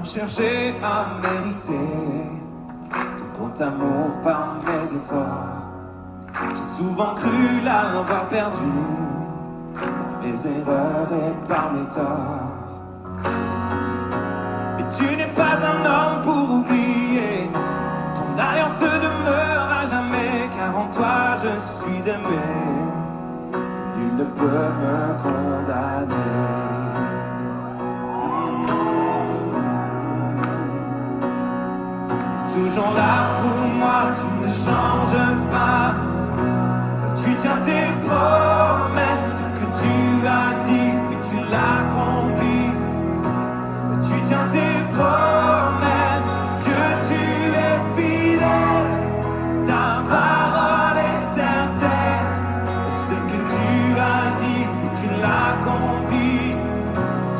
sans chercher à mériter ton grand amour par mes efforts. J'ai souvent cru l'avoir perdu par mes erreurs et par mes torts. Mais tu n'es pas un homme pour oublier, ton alliance demeure à jamais, car en toi je suis aimé, nul ne peut me condamner. Toujours là pour moi, tu ne changes pas. Tu tiens tes promesses, que tu as dit et tu l'accomplis. Tu tiens tes promesses, que tu es fidèle. Ta parole est certaine, ce que tu as dit et tu l'accomplis.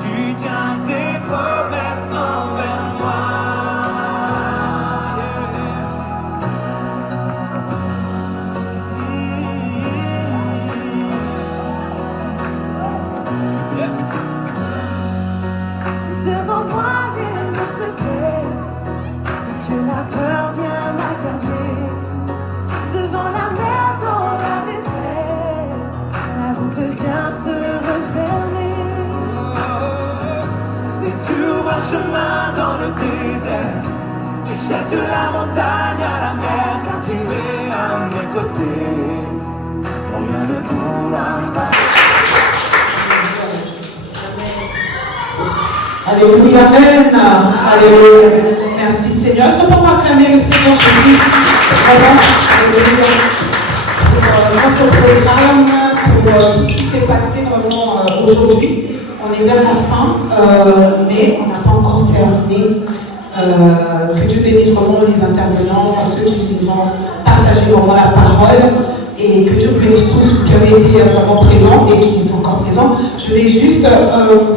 Tu tiens tes promesses envers moi. Devant moi, rien ne se dresse, que la peur vient m'accabler. Devant la mer, dans la détresse, la route vient se refermer. Et tu ouvres un chemin dans le désert, tu jettes la montagne à la mer, car tu es à mes côtés. Rien ne pourra m'arrêter. Alléluia, amen. Alléluia. Merci Seigneur. Est-ce qu'on peut acclamer le Seigneur Jésus vraiment, alléluia, pour notre programme, pour tout ce qui s'est passé vraiment aujourd'hui. On est vers la fin, mais on n'a pas encore terminé. Que Dieu bénisse vraiment les intervenants, ceux qui nous ont partagé vraiment la parole. Et que Dieu vous bénisse tous, vous qui avez été vraiment présents et qui êtes encore présents. Je vais juste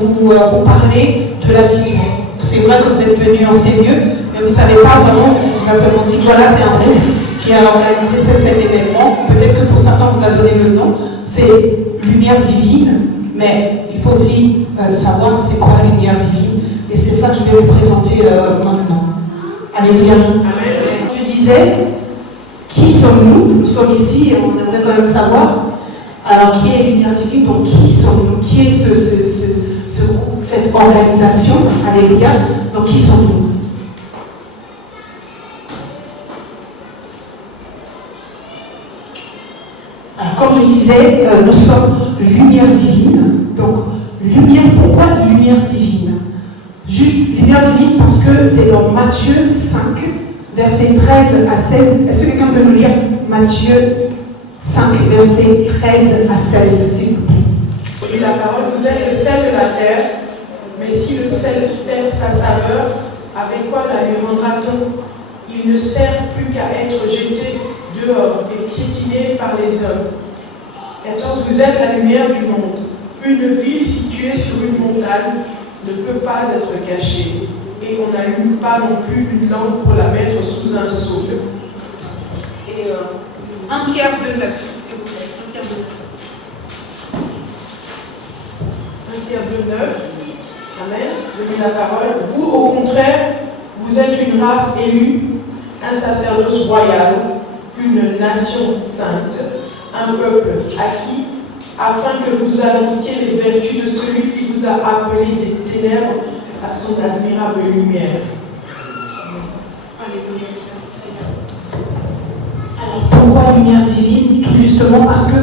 vous parler de la vision. C'est vrai que vous êtes venus en ces lieux, mais vous ne savez pas vraiment, vous avez seulement dit voilà, c'est un groupe qui a organisé cet événement. Peut-être que pour certains, on vous a donné le nom. C'est Lumière Divine, mais il faut aussi savoir c'est quoi la lumière divine. Et c'est ça que je vais vous présenter maintenant. Alléluia. Amen. Je disais, qui sommes-nous? Nous sommes ici et on aimerait quand même savoir. Alors, qui est Lumière Divine? Donc, qui sommes-nous? Qui est ce groupe, cette organisation? Alléluia. Donc, qui sommes-nous? Alors, comme je disais, nous sommes Lumière Divine. Donc, lumière, pourquoi Lumière Divine? Juste Lumière Divine parce que c'est dans Matthieu 5, versets 13 à 16. Est-ce que quelqu'un peut nous lire Matthieu 5, versets 13 à 16, s'il vous plaît? Et la parole, vous êtes le sel de la terre, mais si le sel perd sa saveur, avec quoi la lui rendra-t-on? Il ne sert plus qu'à être jeté dehors et piétiné par les hommes. 14. Vous êtes la lumière du monde. Une ville située sur une montagne ne peut pas être cachée, et on n'allume pas non plus une lampe pour la mettre sous un seau. Et 1 Pierre 2, 9, s'il vous plaît. 1 Pierre 2, 9. 1 Pierre 2, 9. Amen. Je lis la parole. Vous, au contraire, vous êtes une race élue, un sacerdoce royal, une nation sainte, un peuple acquis, afin que vous annonciez les vertus de celui qui vous a appelé des ténèbres à son admirable lumière. Alléluia. Merci Seigneur. Alors pourquoi lumière divine? Tout justement parce que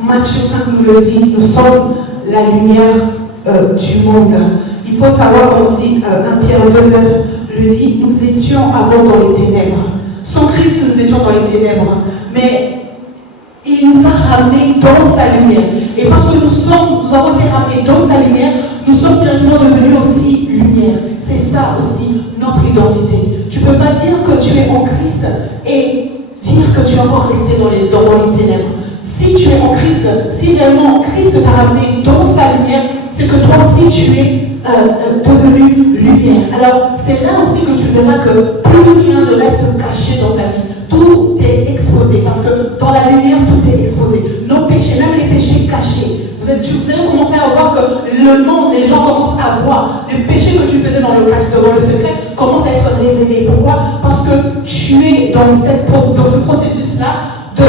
Matthieu 5 nous le dit, nous sommes la lumière du monde. Il faut savoir, comme aussi 1 Pierre 2, 9 le dit, nous étions avant dans les ténèbres. Sans Christ, nous étions dans les ténèbres. Mais il nous a ramenés dans sa lumière. Et parce que nous avons été ramenés dans sa lumière, nous sommes directement devenus aussi lumière. C'est ça aussi notre identité. Tu ne peux pas dire que tu es en Christ et dire que tu es encore resté dans les ténèbres. Si tu es en Christ, si réellement Christ t'a ramené dans sa lumière, c'est que toi aussi tu es devenu lumière. Alors c'est là aussi que tu verras que plus rien ne reste caché dans ta vie. Tout est exposé parce que dans la lumière tout est exposé. Nos péchés, même les péchés cachés. Vous Vous allez commencer à voir que le monde, les gens commencent à voir les péchés que tu faisais dans le secret commencent à être révélés. Pourquoi? Parce que tu es dans ce processus-là dans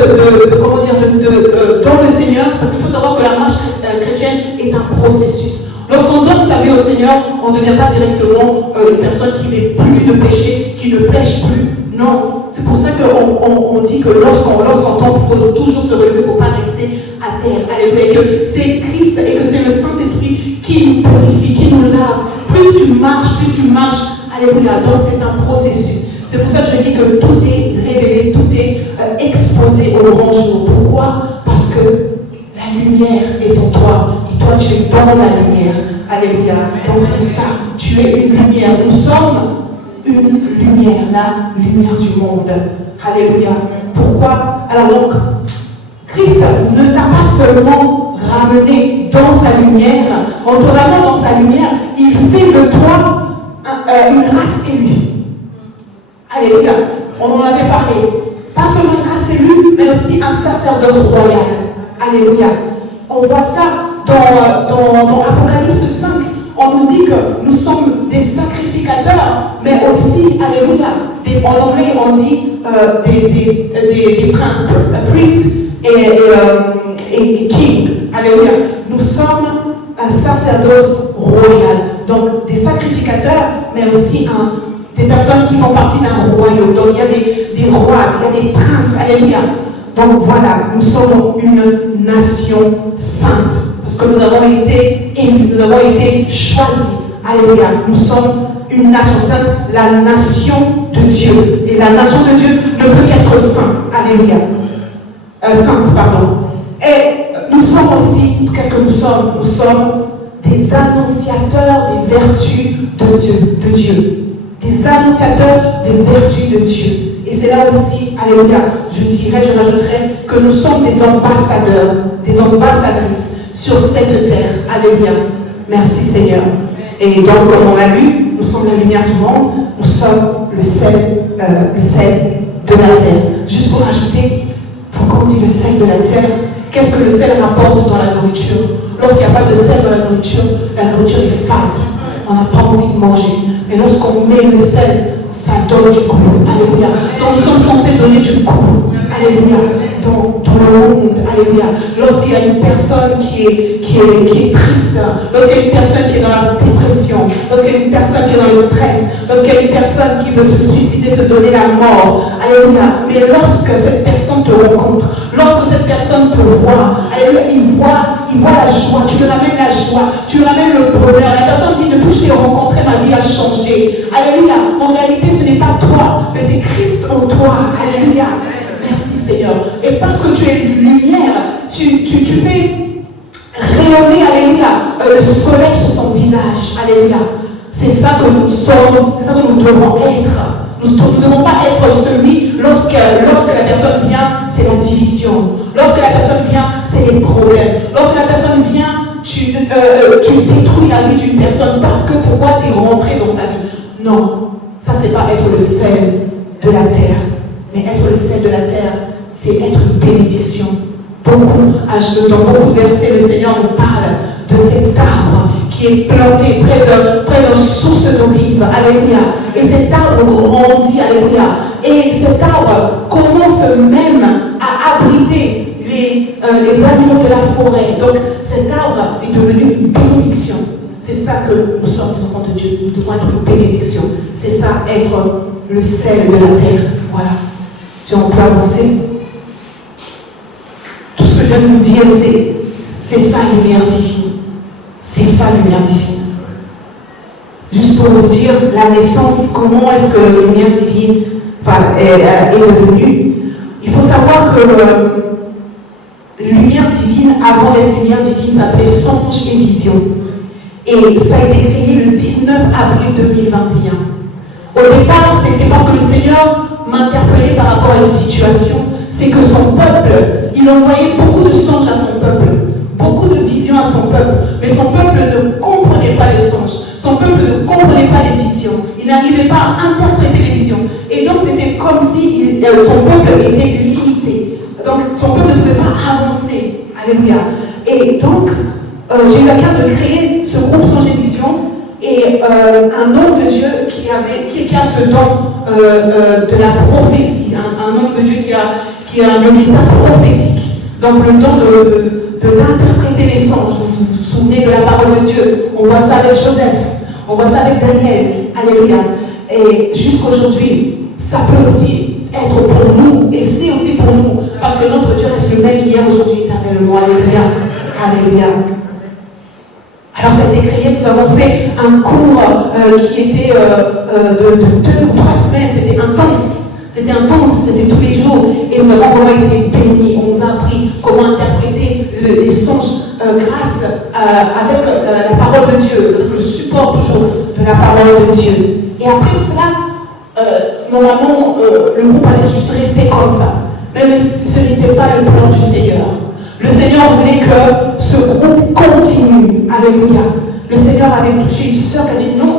le Seigneur, parce qu'il faut savoir que la marche chrétienne est un processus. Lorsqu'on donne sa vie au Seigneur, on ne devient pas directement une personne qui n'est plus de péché, qui ne pêche plus. Non, c'est pour ça qu'on dit que lorsqu'on tombe, il faut toujours se relever, il ne faut pas rester à terre. Alléluia. Et que c'est Christ et que c'est le Saint-Esprit qui nous purifie, qui nous lave. Plus tu marches, alléluia. Donc c'est un processus. C'est pour ça que je dis que tout est révélé, tout est exposé au grand jour. Pourquoi? Parce que la lumière est en toi et toi tu es dans la lumière. Alléluia. Donc c'est ça, tu es une lumière. Nous sommes une lumière, la lumière du monde. Alléluia. Pourquoi? Alors donc, Christ ne t'a pas seulement ramené dans sa lumière, en te ramenant dans sa lumière, il fait de toi une race élue. Alléluia. On en avait parlé. Pas seulement une race élue, mais aussi un sacerdoce royal. Alléluia. On voit ça dans Apocalypse 5. On nous dit que nous sommes des sacrificateurs, mais aussi, alléluia, en anglais on dit des princes, priest et king. Alléluia. Nous sommes un sacerdoce royal. Donc des sacrificateurs, mais aussi des personnes qui font partie d'un royaume. Donc il y a des rois, il y a des princes. Alléluia. Donc voilà, nous sommes une nation sainte. Parce que nous avons été élus, nous avons été choisis. Alléluia. Nous sommes une nation sainte, la nation de Dieu. Et la nation de Dieu ne peut qu'être sainte. Alléluia. Sainte, pardon. Et nous sommes aussi, qu'est-ce que nous sommes? Nous sommes des annonciateurs des vertus de Dieu. Des annonciateurs des vertus de Dieu. Et c'est là aussi, alléluia, je rajouterais que nous sommes des ambassadeurs, des ambassadrices sur cette terre. Alléluia. Merci Seigneur. Et donc, comme on l'a lu, nous sommes la lumière du monde, nous sommes le sel de la terre. Juste pour rajouter, pourquoi on dit le sel de la terre? Qu'est-ce que le sel rapporte dans la nourriture? Lorsqu'il n'y a pas de sel dans la nourriture est fade. On n'a pas envie de manger. Mais lorsqu'on met le sel, ça donne du goût. Alléluia. Donc nous sommes censés donner du goût. Alléluia. Dans le monde. Alléluia. Lorsqu'il y a une personne qui est triste, lorsqu'il y a une personne qui est dans la dépression, lorsqu'il y a une personne qui est dans le stress, lorsqu'il y a une personne qui veut se suicider, se donner la mort. Alléluia. Mais lorsque cette personne te rencontre, lorsque cette personne te voit, alléluia, il voit la joie, tu lui ramènes la joie, tu lui ramènes le bonheur. La personne dit, depuis que je t'ai rencontré, ma vie a changé. Alléluia. En réalité, ce n'est pas toi, mais c'est Christ en toi. Alléluia. Merci Seigneur. Et parce que tu es une lumière, tu fais rayonner, alléluia, le soleil sur son visage. Alléluia. C'est ça que nous sommes, c'est ça que nous devons être. Nous ne devons pas être celui, lorsque la personne vient, c'est la division. Lorsque la personne vient, c'est les problèmes. Lorsque la personne vient, tu détruis la vie d'une personne parce que pourquoi tu es rentré dans sa vie. Non, ça c'est pas être le sel de la terre. Mais être le sel de la terre, c'est être une bénédiction. Dans beaucoup de versets, le Seigneur nous parle de cet arbre qui est planté près d'une source d'eau vive. Alléluia. Et cet arbre grandit. Alléluia. Et cet arbre commence même à abriter les animaux de la forêt. Donc cet arbre est devenu une bénédiction. C'est ça que nous sommes, les enfants de Dieu. Nous devons être une bénédiction. C'est ça, être le sel de la terre. Voilà. Si on peut avancer. Tout ce que je viens de vous dire, c'est ça, lumière divine. C'est ça, lumière divine. Juste pour vous dire la naissance, comment est-ce que la lumière divine est devenue. Il faut savoir que lumière divine, avant d'être lumière divine, s'appelait songe et vision. Et ça a été créé le 19 avril 2021. Au départ, c'était parce que le Seigneur m'interpellait par rapport à une situation. C'est que son peuple, il envoyait beaucoup de songes à son peuple, beaucoup de visions à son peuple, mais son peuple ne comprenait pas les songes, son peuple ne comprenait pas les visions, il n'arrivait pas à interpréter les visions. Et donc c'était comme si son peuple était limité, donc son peuple ne pouvait pas avancer. Alléluia. Et donc, j'ai eu à cœur de créer ce groupe Songe et Vision et un homme de Dieu qui a ce don de la prophétie, un homme de Dieu qui a un ministère prophétique, donc le don de d'interpréter les songes. Vous vous souvenez de la parole de Dieu, on voit ça avec Joseph, on voit ça avec Daniel, alléluia, et jusqu'aujourd'hui, ça peut aussi être pour nous, et c'est aussi pour nous, parce que notre Dieu reste le même hier, aujourd'hui, éternellement, alléluia, alléluia. Alors ça a été créé, nous avons fait un cours qui était de 2 ou 3 semaines, c'était intense, c'était tous les jours, et nous avons vraiment été bénis, on nous a appris comment interpréter les songes grâce avec la parole de Dieu, avec le support toujours de la parole de Dieu. Et après cela, normalement, le groupe allait juste rester comme ça, mais ce n'était pas le plan du Seigneur. Le Seigneur voulait que ce groupe continue. Alléluia. Le Seigneur avait touché une sœur qui a dit non,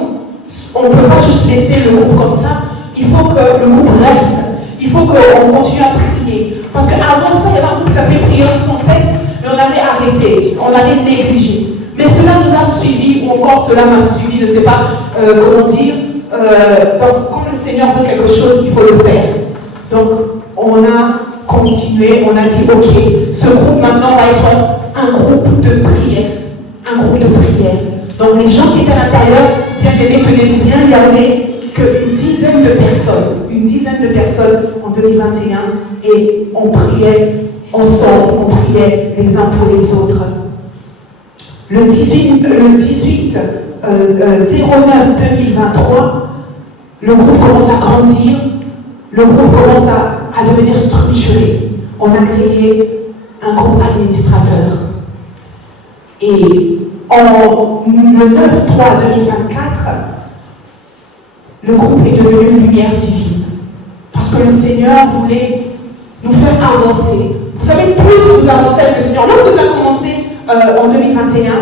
on ne peut pas juste laisser le groupe comme ça. Il faut que le groupe reste. Il faut qu'on continue à prier. Parce qu'avant ça, il y avait un groupe qui s'appelait Prière sans cesse, mais on avait arrêté, on avait négligé. Mais cela nous a suivis, ou encore cela m'a suivi, je ne sais pas comment dire. Donc, quand le Seigneur veut quelque chose, il faut le faire. Donc, on a continué, on a dit ok, ce groupe maintenant va être un groupe de prière. Un groupe de prière. Donc les gens qui étaient à l'intérieur, bien aimés, tenez-vous bien, il y avait qu'une dizaine de personnes en 2021 et on priait ensemble, on priait les uns pour les autres. Le 18 09 2023, le groupe commence à grandir, le groupe commence à devenir structuré. On a créé un groupe administrateur. Et le 9-3-2024, le groupe est devenu Lumière Divine. Parce que le Seigneur voulait nous faire avancer. Vous savez, plus vous avancez avec le Seigneur, lorsque ça a commencé en 2021,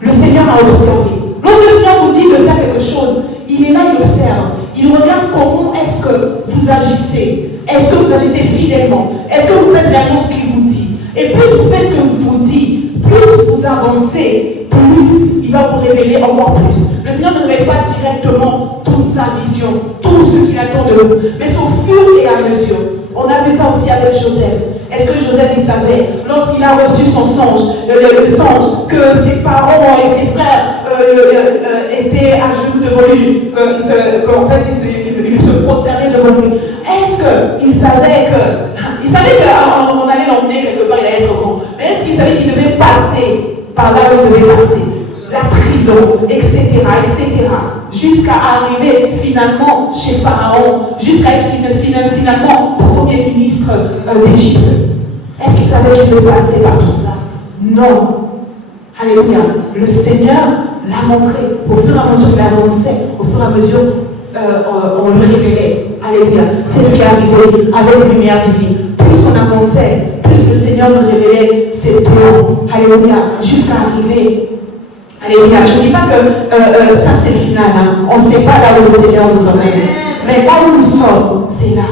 le Seigneur a observé. Lorsque le Seigneur vous dit de faire quelque chose, il est là, il observe. Il regarde comment est-ce que vous agissez. Est-ce que vous agissez fidèlement? Est-ce que vous faites réellement ce qu'il vous dit? Et plus vous faites ce que vous dit, plus vous avancez, plus il va vous révéler encore plus. Le Seigneur ne révèle pas directement toute sa vision, tout ce qu'il attend de vous, mais c'est au fur et à mesure. On a vu ça aussi avec Joseph. Est-ce que Joseph il savait, lorsqu'il a reçu son songe, le songe, que ses parents et ses frères étaient à genoux devant lui, qu'en fait ils se prosternaient devant lui? Est-ce qu'il savait il savait qu'on allait l'emmener quelque part, il allait être grand, mais est-ce qu'il savait qu'il devait passer par là où il devait passer? La prison, etc., jusqu'à arriver finalement chez Pharaon, jusqu'à être finalement premier ministre d'Égypte. Est-ce qu'il savait qu'il devait passer par tout cela? Non. Alléluia. Le Seigneur l'a montré. Au fur et à mesure qu'il avançait, au fur et à mesure on le révélait. Alléluia. C'est ce qui est arrivé avec Lumière Divine. Plus on avançait, plus le Seigneur nous révélait ses plans. Alléluia. Jusqu'à arriver. Alléluia. Je ne dis pas que ça c'est le final. Hein. On ne sait pas là où le Seigneur nous emmène. Mais là où nous sommes, c'est là.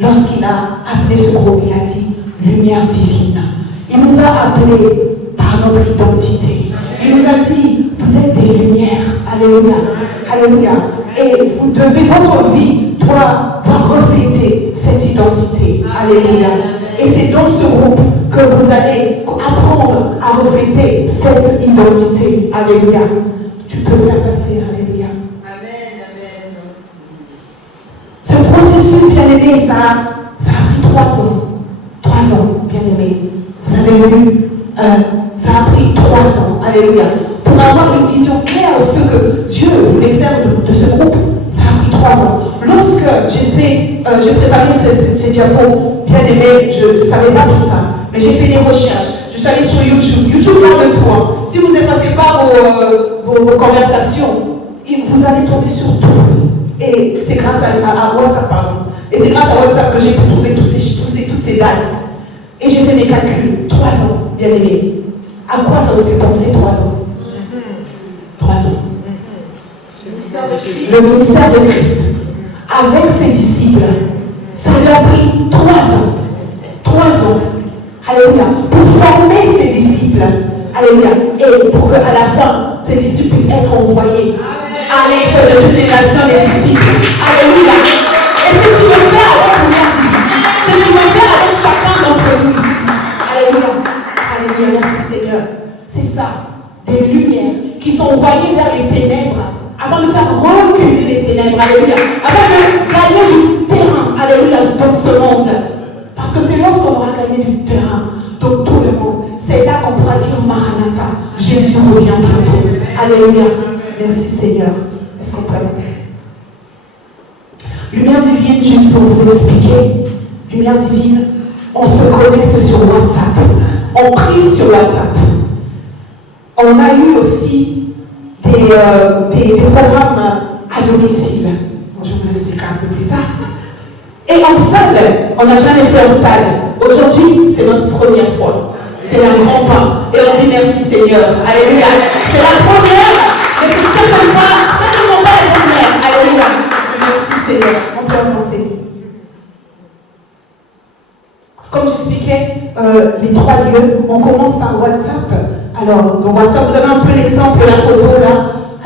Lorsqu'il a appelé ce groupe, il a dit Lumière Divine. Il nous a appelés par notre identité. Il nous a dit, vous êtes des lumières. Alléluia. Alléluia. Et vous devez, votre vie doit refléter cette identité. Alléluia. Et c'est dans ce groupe que vous allez apprendre à refléter cette identité. Alléluia. Tu peux faire passer. Alléluia. Amen, amen. Ce processus, bien aimé, ça a pris 3 ans. 3 ans, bien aimé. Vous avez vu, ça a pris 3 ans. Alléluia. Pour avoir une vision claire de ce que Dieu voulait faire de ce groupe, ça a pris 3 ans. Lorsque j'ai préparé ces diapos, bien aimé, je ne savais pas tout ça, mais j'ai fait des recherches. Je suis allée sur YouTube. YouTube parle de toi. Si vous êtes passé par vos conversations, vous allez tomber sur tout. Et c'est grâce à WhatsApp, pardon. Et c'est grâce à WhatsApp que j'ai pu trouver toutes ces dates. Et j'ai fait mes calculs. 3 ans, bien aimé. À quoi ça vous fait penser 3 ans? 3 ans. Le ministère de Christ, avec ses disciples, ça lui a pris 3 ans. 3 ans. Alléluia. Pour former ses disciples. Alléluia. Et pour qu'à la fin, ces disciples puissent être envoyés. Allez, de toutes les nations, les disciples. Alléluia. Et c'est ce qu'il veut faire avec Lumière Divine. C'est ce qu'il veut faire avec chacun d'entre nous ici. Alléluia. Alléluia. Merci Seigneur. C'est ça. Des lumières qui sont envoyées vers les ténèbres afin de faire reculer les ténèbres. Alléluia. Afin de gagner du terrain. Alléluia. Dans ce monde. Parce que c'est lorsqu'on aura gagné du terrain dans tout le monde. C'est là qu'on pourra dire Maranatha. Jésus revient bientôt. Alléluia. Merci Seigneur. Est-ce qu'on peut avancer? Lumière divine, juste pour vous expliquer. Lumière divine, on se connecte sur WhatsApp. On prie sur WhatsApp. On a eu aussi des programmes à domicile. Je vous expliquerai un peu plus tard. Et en salle, on n'a jamais fait en salle. Aujourd'hui, c'est notre première fois. C'est un grand pas. Et on dit merci Seigneur. Alléluia. C'est la première, mais c'est certainement pas la dernière. Alléluia. Merci Seigneur. On peut avancer. Comme j'expliquais, les 3 lieux, on commence par WhatsApp. Alors, dans WhatsApp, vous avez un peu l'exemple, la photo là.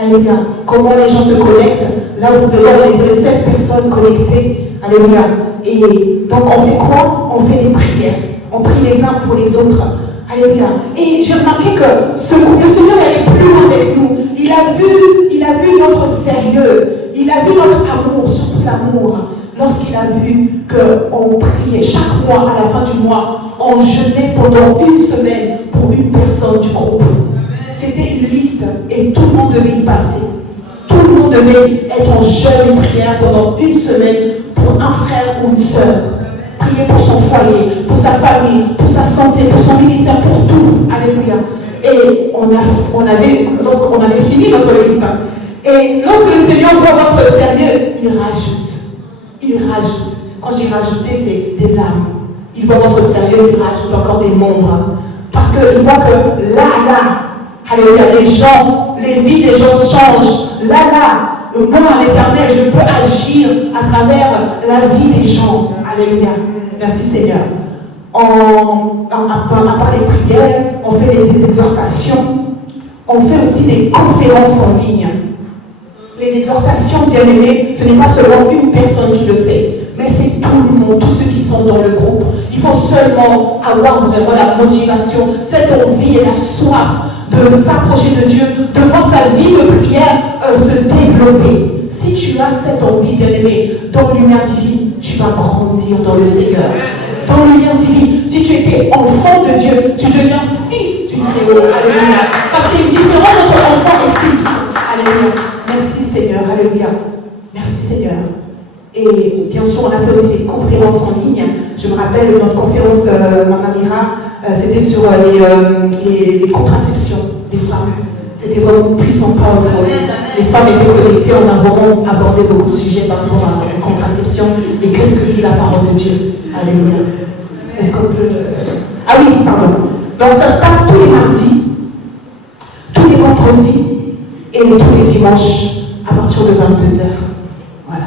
Alléluia. Comment les gens se connectent. Là, vous pouvez voir les 16 personnes connectées. Alléluia. Et donc, on fait quoi? On fait des prières. On prie les uns pour les autres. Alléluia. Et j'ai remarqué que le Seigneur allait plus loin avec nous. Il a vu notre sérieux. Il a vu notre amour, surtout l'amour. Lorsqu'il a vu qu'on priait chaque mois, à la fin du mois, on jeûnait pendant 1 semaine pour une personne du groupe. C'était une liste et tout le monde devait y passer. Tout le monde devait être en jeûne et prière pendant 1 semaine pour un frère ou une sœur. Prier pour son foyer, pour sa famille, pour sa santé, pour son ministère, pour tout. Alléluia. Et lorsqu'on avait fini notre liste, et lorsque le Seigneur voit votre sérieux, il rajoute. Il rajoute. Quand j'ai rajouté, c'est des âmes. Il voit votre sérieux, il rajoute encore des membres. Parce qu'il voit que là, alléluia, les vies des gens changent. Là, moi, l'Éternel, je peux agir à travers la vie des gens. Alléluia. Merci Seigneur. À part les prières, on fait des exhortations. On fait aussi des conférences en ligne. Les exhortations, bien aimés, ce n'est pas seulement une personne qui le fait, mais c'est tout le monde, tous ceux qui sont dans le groupe. Il faut seulement avoir vraiment la motivation, cette envie et la soif de s'approcher de Dieu, de voir sa vie de prière se développer. Si tu as cette envie, bien aimé, dans Lumière Divine, tu vas grandir dans le Seigneur. Dans Lumière Divine, si tu étais enfant de Dieu, tu deviens fils du Très-Haut. Alléluia. Parce qu'il y a une différence entre enfant et fils. Alléluia. Merci Seigneur. Alléluia. Merci Seigneur. Et bien sûr, on a fait aussi des conférences en ligne. Je me rappelle notre conférence, Maman Mira, c'était sur les contraceptions des femmes. C'était vraiment puissant, powerful. Les femmes étaient connectées, on a vraiment abordé beaucoup de sujets par rapport à la contraception et qu'est-ce que dit la parole de Dieu. Alléluia. Est-ce qu'on peut... Ah oui, pardon. Donc ça se passe tous les mardis, tous les vendredis et tous les dimanches à partir de 22h. Voilà.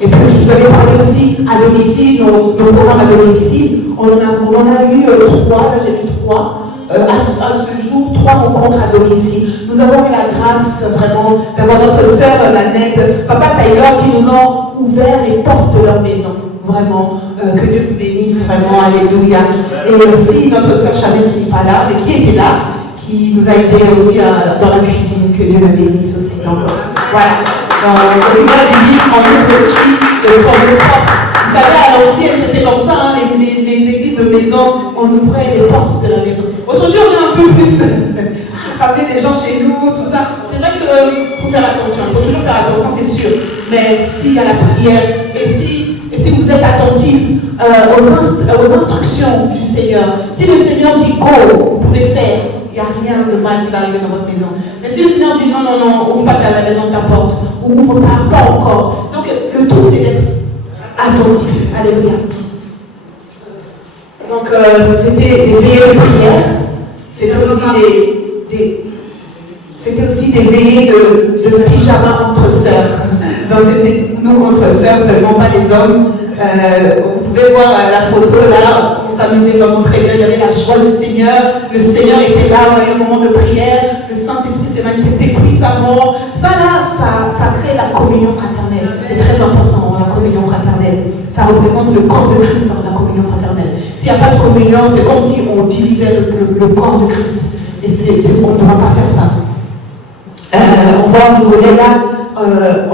Et puis je vous avais parlé aussi à domicile, nos programmes à domicile. On en a eu 3, là j'ai eu 3. À ce jour, 3 rencontres à domicile. Nous avons eu la grâce vraiment d'avoir notre sœur Nanette, papa Taylor qui nous ont ouvert les portes de leur maison. Vraiment, que Dieu nous bénisse, vraiment, alléluia. Et aussi notre sœur Charlotte qui n'est pas là, mais qui était là, qui nous a aidés aussi dans la cuisine, que Dieu la bénisse aussi. Donc, voilà. Dans Lumière Divine, on ouvre aussi les portes. Vous savez, à l'ancienne, c'était comme ça, hein, les églises de maison, on ouvrait les portes de la maison. Aujourd'hui, on est un peu plus ramener les gens chez nous, tout ça. C'est vrai qu'il faut faire attention, il faut toujours faire attention, c'est sûr. Mais s'il y a la prière, et si vous êtes attentif aux instructions du Seigneur, si le Seigneur dit go, vous pouvez faire, il n'y a rien de mal qui va arriver dans votre maison. Mais si le Seigneur dit non, ouvre pas la maison de ta porte, ou ouvre pas encore. Donc le tout, c'est d'être attentif. Alléluia. Donc c'était des veillées de prière, c'était aussi des veillées de pyjama entre sœurs. Donc c'était nous entre sœurs, seulement pas les hommes. Vous pouvez voir la photo là, s'amusait vraiment très bien. Il y avait la joie du Seigneur. Le Seigneur était là, on avait un moment de prière. Le Saint-Esprit s'est manifesté puissamment. Ça crée la communion fraternelle. C'est très important, la communion fraternelle. Ça représente le corps de Christ, la communion fraternelle. S'il n'y a pas de communion, c'est comme si on divisait le corps de Christ. Et on ne doit pas faire ça. On voit au niveau là,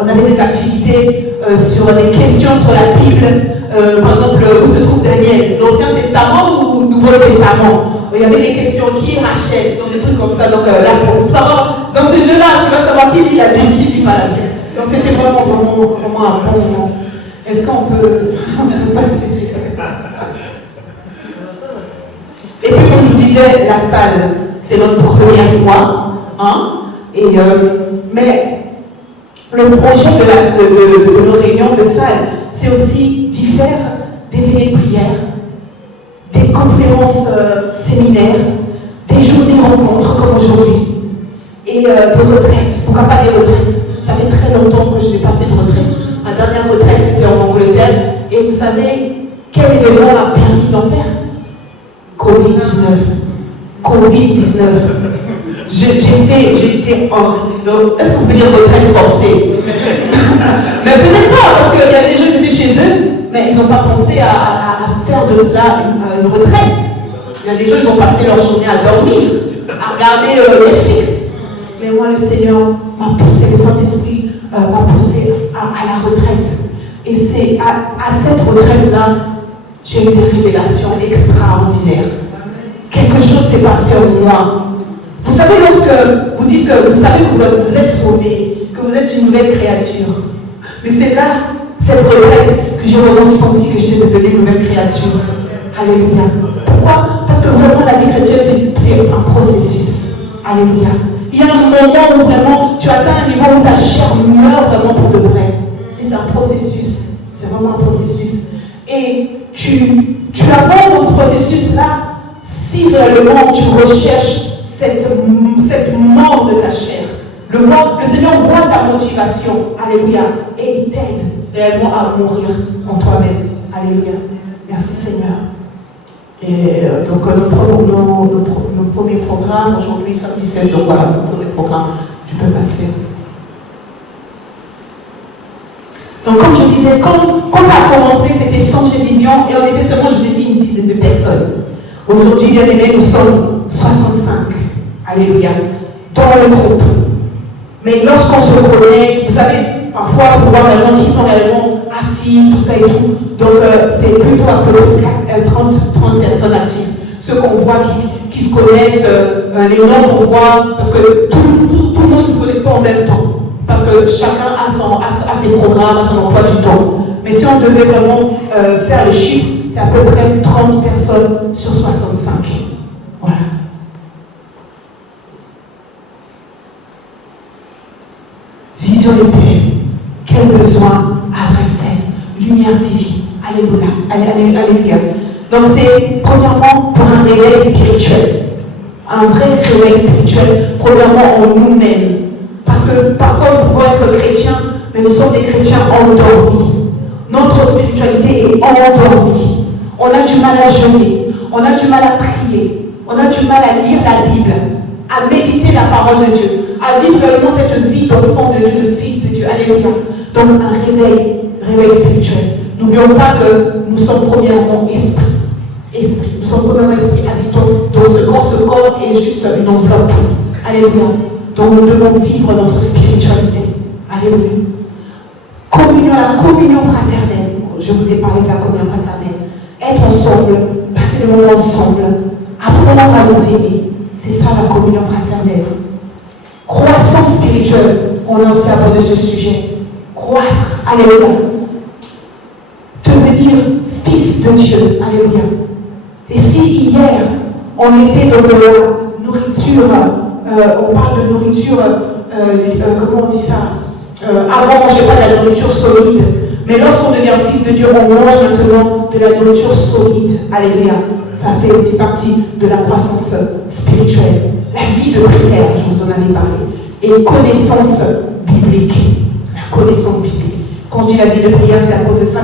on avait des activités sur des questions sur la Bible. Par exemple, où se trouve Daniel, l'Ancien Testament ou le Nouveau Testament? Il y avait des questions, qui est Rachel, donc des trucs comme ça. Donc là, pour savoir, dans ces jeux-là, tu vas savoir qui lit la Bible, qui lit pas la Bible. Donc c'était vraiment un bon moment. Est-ce qu'on peut passer? Et puis, comme je vous disais, la salle, c'est notre première fois. Hein? Mais le projet de nos réunions de salle, c'est aussi d'y faire des veillées de prière, des conférences séminaires, des journées rencontres comme aujourd'hui, et des retraites. Pourquoi pas des retraites? Ça fait très longtemps que je n'ai pas fait de retraite. Ma dernière retraite, c'était en Angleterre, et vous savez quel événement m'a permis d'en faire? Covid-19. J'ai été en... Est-ce qu'on peut dire retraite forcée? Mais peut-être pas, parce qu'il y a des gens qui étaient chez eux, mais ils n'ont pas pensé à faire de cela une retraite. Il y a des gens qui ont passé leur journée à dormir, à regarder Netflix. Mais moi, le Seigneur m'a poussé, le Saint-Esprit m'a poussé à la retraite. Et c'est à cette retraite-là, j'ai eu des révélations extraordinaires. Quelque chose s'est passé en moi. Vous savez, lorsque vous dites que vous savez que vous êtes sauvé, que vous êtes une nouvelle créature, mais c'est là, cette retraite, que j'ai vraiment senti que j'étais devenue une nouvelle créature. Alléluia. Pourquoi? Parce que vraiment, la vie chrétienne, c'est un processus. Alléluia. Il y a un moment où vraiment, tu atteins un niveau où ta chair meurt vraiment pour de vrai. Et c'est un processus. C'est vraiment un processus. Et tu avances dans ce processus-là si réellement tu recherches cette mort de ta chair. Le Seigneur voit ta motivation. Alléluia. Et il t'aide réellement à mourir en toi-même. Alléluia. Merci Seigneur. Et donc nos premiers programmes, aujourd'hui, samedi 16, donc voilà, nos premiers programmes, tu peux passer. Donc comme je disais, quand ça a commencé, c'était Songe et Vision, et on était seulement, je vous ai dit, une dizaine de personnes. Aujourd'hui, bien aimés, nous sommes 65. Alléluia. Dans le groupe. Mais lorsqu'on se connecte, vous savez, parfois pour voir réellement qui sont réellement actifs, tout ça et tout. Donc c'est plutôt à peu près 30 personnes actives. Ceux qu'on voit qui se connectent, les noms qu'on voit, parce que tout le monde ne se connecte pas en même temps. Parce que chacun a ses programmes, a son emploi du temps. Mais si on devait vraiment faire les chiffres, c'est à peu près 30 personnes sur 65. Voilà. Vision de paix. Quel besoin adresse-t-elle? Lumière divine. Alléluia. Alléluia. Donc c'est premièrement pour un réveil spirituel. Un vrai réveil spirituel, premièrement en nous-mêmes. Parce que parfois nous pouvons être chrétiens, mais nous sommes des chrétiens endormis. Notre spiritualité est endormie. On a du mal à jeûner, on a du mal à prier, on a du mal à lire la Bible, à méditer la parole de Dieu, à vivre réellement cette vie d'enfant de Dieu, de fils de Dieu. Alléluia. Donc un réveil spirituel. N'oublions pas que nous sommes premièrement esprit. Nous sommes premièrement esprit habitant dans ce corps. Ce corps est juste une enveloppe. Alléluia. Donc nous devons vivre notre spiritualité. Alléluia. La communion fraternelle. Je vous ai parlé de la communion fraternelle. Être ensemble, passer le moment ensemble, apprendre à nous aimer. C'est ça la communion fraternelle. Croissance spirituelle. On a aussi abordé ce sujet. Croître. Alléluia. Devenir fils de Dieu. Alléluia. Et si hier, on était dans de la nourriture, on parle de nourriture, comment on dit ça? Avant, on ne mangeait pas de la nourriture solide. Mais lorsqu'on devient fils de Dieu, on mange maintenant de la nourriture solide. Alléluia. Ça fait aussi partie de la croissance spirituelle. La vie de prière, je vous en avais parlé. Et connaissance biblique. La connaissance biblique. Quand je dis la vie de prière, c'est à cause de ça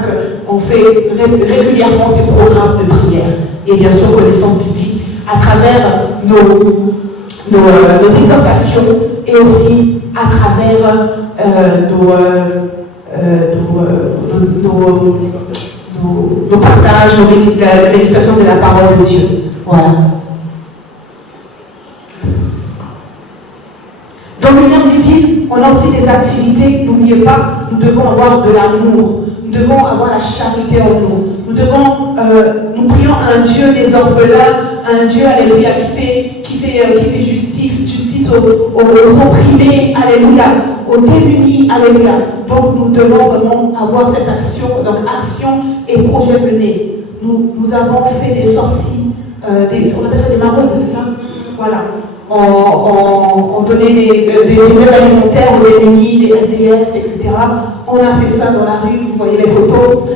qu'on fait régulièrement ces programmes de prière. et bien sûr connaissance biblique à travers nos exhortations et aussi à travers nos partages, la méditation de la parole de Dieu. Voilà. Dans l'Union divine, on a aussi des activités. N'oubliez pas, nous devons avoir de l'amour. Nous devons avoir la charité en nous. Nous prions un Dieu des orphelins, un Dieu, alléluia, qui fait justice aux opprimés, alléluia, aux démunis, alléluia. Donc nous devons vraiment avoir cette action, donc action et projet mené. Nous avons fait des sorties, on appelle ça des maraudes, c'est ça? Voilà. On donnait des aides alimentaires aux démunis, des SDF, etc. On a fait ça dans la rue, vous voyez les photos.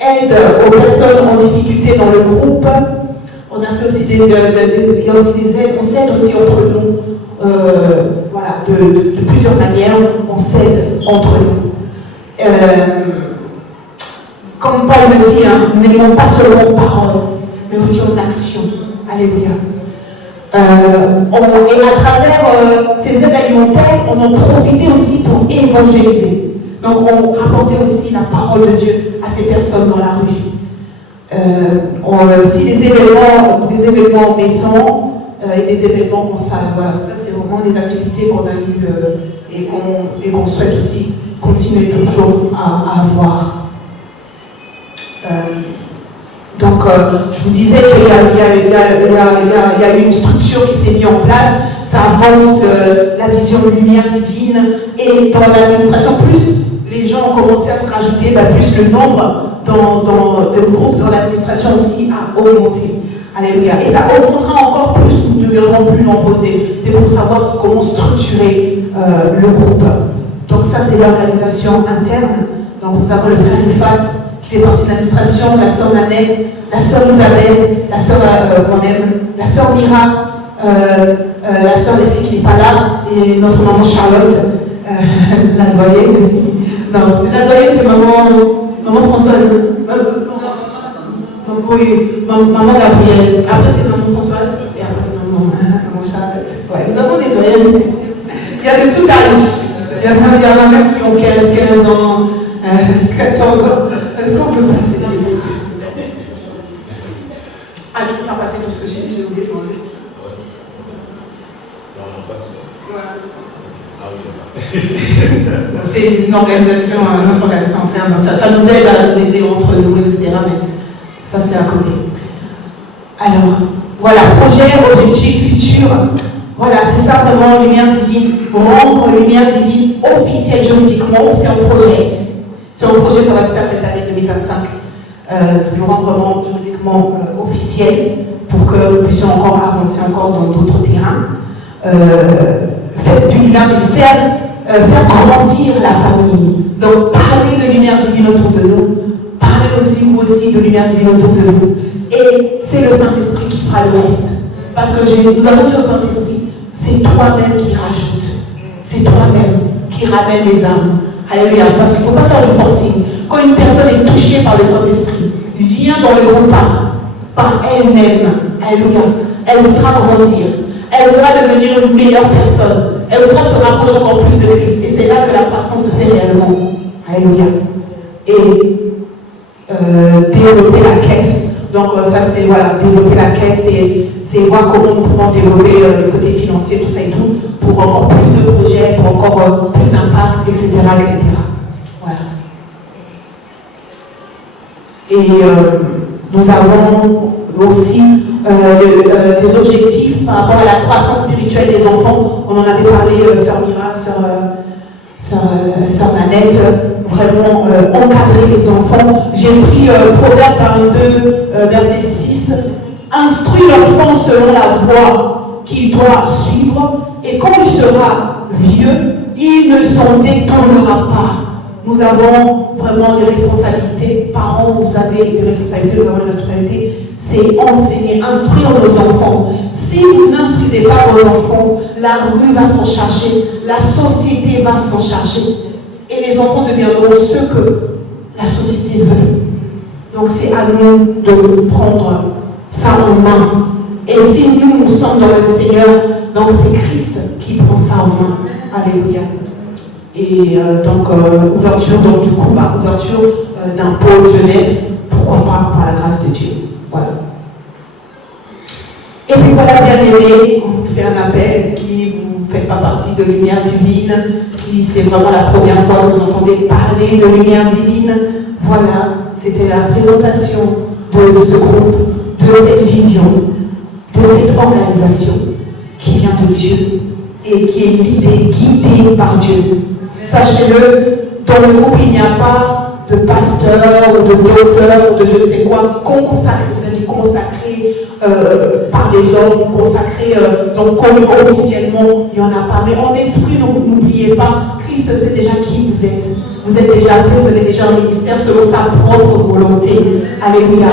Aide aux personnes en difficulté dans le groupe. On a fait aussi il y a aussi des aides, on s'aide aussi entre nous. Voilà, de plusieurs manières, on s'aide entre nous. Comme Paul me dit, n'aimons pas seulement en parole, mais aussi en action. Alléluia. Et à travers ces aides alimentaires, on en profitait aussi pour évangéliser. Donc on rapportait aussi la parole de Dieu à ces personnes dans la rue. On a aussi des événements maison et des événements en salle. Voilà, ça c'est vraiment des activités qu'on a eues et qu'on souhaite aussi continuer toujours à avoir. Donc, je vous disais qu'il y a une structure qui s'est mise en place, ça avance la vision de lumière divine, et dans l'administration, plus les gens ont commencé à se rajouter, plus le nombre de groupes dans l'administration aussi a augmenté. Alléluia. Et ça augmentera encore plus, nous deviendrons plus nombreux. C'est pour savoir comment structurer le groupe. Donc ça, c'est l'organisation interne. Donc nous avons le frère Rifat, qui fait partie de l'administration, la sœur Nanette, la sœur Isabelle, la sœur moi-même, la sœur Mira, la sœur Leslie qui n'est pas là, et notre maman Charlotte, la doyenne. Non, la doyenne, c'est maman Françoise. Oui, maman Gabrielle. Après, c'est maman Françoise, et après, c'est maman Charlotte. Ouais, nous avons des doyennes. Il y a de tout âge. Il y en a même qui ont 15 ans, 14 ans. Est-ce qu'on peut passer là? Ah, tu peux faire passer tout ce que j'ai oublié de demander. Ça, on passe ça. Ouais. C'est une organisation, notre organisation interne. Ça nous aide à nous aider entre nous, etc. Mais ça, c'est à côté. Alors, voilà, projet, objectif, futur. Voilà, c'est ça vraiment, lumière divine. Rendre lumière divine officielle juridiquement, c'est un projet. C'est un projet, ça va se faire cette année 2025. C'est le rendre vraiment juridiquement officiel pour que nous puissions encore avancer encore dans d'autres terrains. Faites du lumière divine, faire grandir la famille. Donc, parlez de lumière divine autour de nous. Parlez aussi, vous aussi, de lumière divine autour de vous. Et c'est le Saint-Esprit qui fera le reste. Parce que nous avons dit au Saint-Esprit, c'est toi-même qui rajoute. C'est toi-même qui ramène les âmes. Alléluia. Parce qu'il ne faut pas faire le forcing. Quand une personne est touchée par le Saint-Esprit, vient dans le groupe par elle-même. Alléluia. Elle voudra grandir. Elle voudra devenir une meilleure personne. Elle voudra se rapprocher encore plus de Christ. Et c'est là que la croissance se fait réellement. Alléluia. Et développer la caisse. Donc ça c'est voilà, développer la caisse et c'est voir comment nous pouvons développer le côté financier, tout ça et tout, pour encore plus de projets, pour encore plus d'impact, etc., etc. Voilà. Et nous avons aussi des objectifs par rapport à la croissance spirituelle des enfants. On en avait parlé, sœur Mira, sœur Nanette, vraiment encadrer les enfants. J'ai pris Proverbe 22, verset 6. Instruis l'enfant selon la voie qu'il doit suivre, et quand il sera vieux, il ne s'en détournera pas. Nous avons vraiment des responsabilités. Parents, vous avez des responsabilités, nous avons des responsabilités. C'est enseigner, instruire nos enfants. Si vous n'instruisez pas vos enfants, la rue va s'en charger, la société va s'en charger. Et les enfants deviendront ce que la société veut. Donc c'est à nous de prendre ça en main. Et si nous sommes dans le Seigneur, donc c'est Christ qui prend ça en main. Alléluia. Et ouverture, donc du coup, ouverture d'un pôle jeunesse, pourquoi pas, par la grâce de Dieu. Voilà. Et puis voilà, bien aimé, on vous fait un appel. Si vous ne faites pas partie de Lumière Divine, si c'est vraiment la première fois que vous entendez parler de Lumière Divine, voilà, c'était la présentation de ce groupe, de cette vision, de cette organisation qui vient de Dieu et qui est guidée par Dieu. Sachez-le, dans le groupe, il n'y a pas de pasteur ou de docteur ou de je ne sais quoi consacré par des hommes, consacré donc comme officiellement, il n'y en a pas. Mais en esprit, n'oubliez pas, Christ sait déjà qui vous êtes. Vous êtes déjà appelé, vous avez déjà un ministère selon sa propre volonté. Alléluia.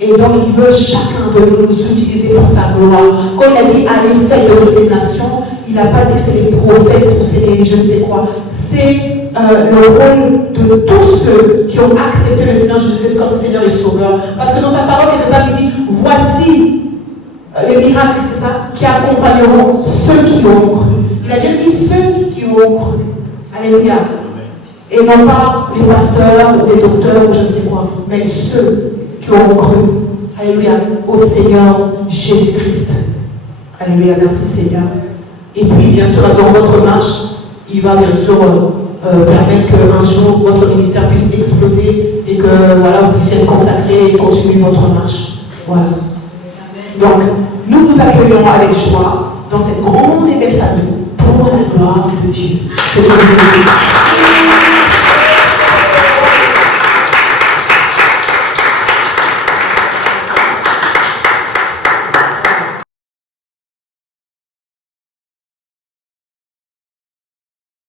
Et donc, il veut chacun de nous utiliser pour sa gloire. Quand il a dit allez faire de toutes les nations, il n'a pas dit que c'est les prophètes ou c'est les je ne sais quoi. C'est le rôle de tous ceux qui ont accepté le Seigneur Jésus-Christ comme Seigneur et Sauveur. Parce que dans sa parole, quelque part, il dit voici les miracles, c'est ça, qui accompagneront ceux qui ont cru. Il a bien dit ceux qui ont cru. Alléluia. Et non pas les pasteurs ou les docteurs ou je ne sais quoi, mais ceux qui ont cru. Alléluia. Au Seigneur Jésus-Christ. Alléluia. Merci Seigneur. Et puis, bien sûr, dans votre marche, il va bien sûr permettre qu'un jour, votre ministère puisse exploser et que voilà, vous puissiez être consacré et continuer votre marche. Voilà. Donc, nous vous accueillons avec joie dans cette grande et belle famille pour la gloire de Dieu. Que Dieu vous bénisse.